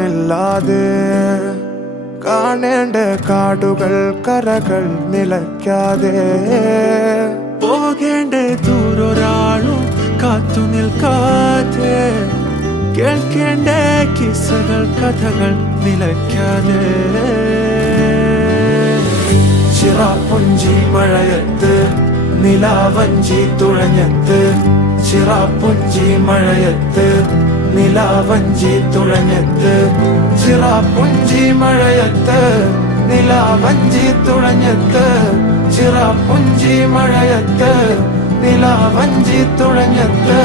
ജീവനില്ലാതെ കാണേണ്ട കാടുകൾ കരകൾ നിലയ്ക്കാതെ പോകേണ്ട ദൂരൊരാളും കാത്തു നിൽക്കാതെ കേൾക്കേണ്ട കിസ്സകൾ കഥകൾ നിലയ്ക്കാതെ ചിറാപ്പുഞ്ചി മഴയത്ത് നിലാവഞ്ചി തുഴഞ്ഞത്ത് ചിറാപ്പുഞ്ചി മഴയത്ത് നിലാവഞ്ചി തുഴഞ്ഞത്ത് ചിറാപ്പുഞ്ചി മഴയത്ത് നിലാവഞ്ചി തുഴഞ്ഞത്ത് ചിറാപ്പുഞ്ചി മഴയത്ത് നിലാവഞ്ചി തുഴഞ്ഞത്ത്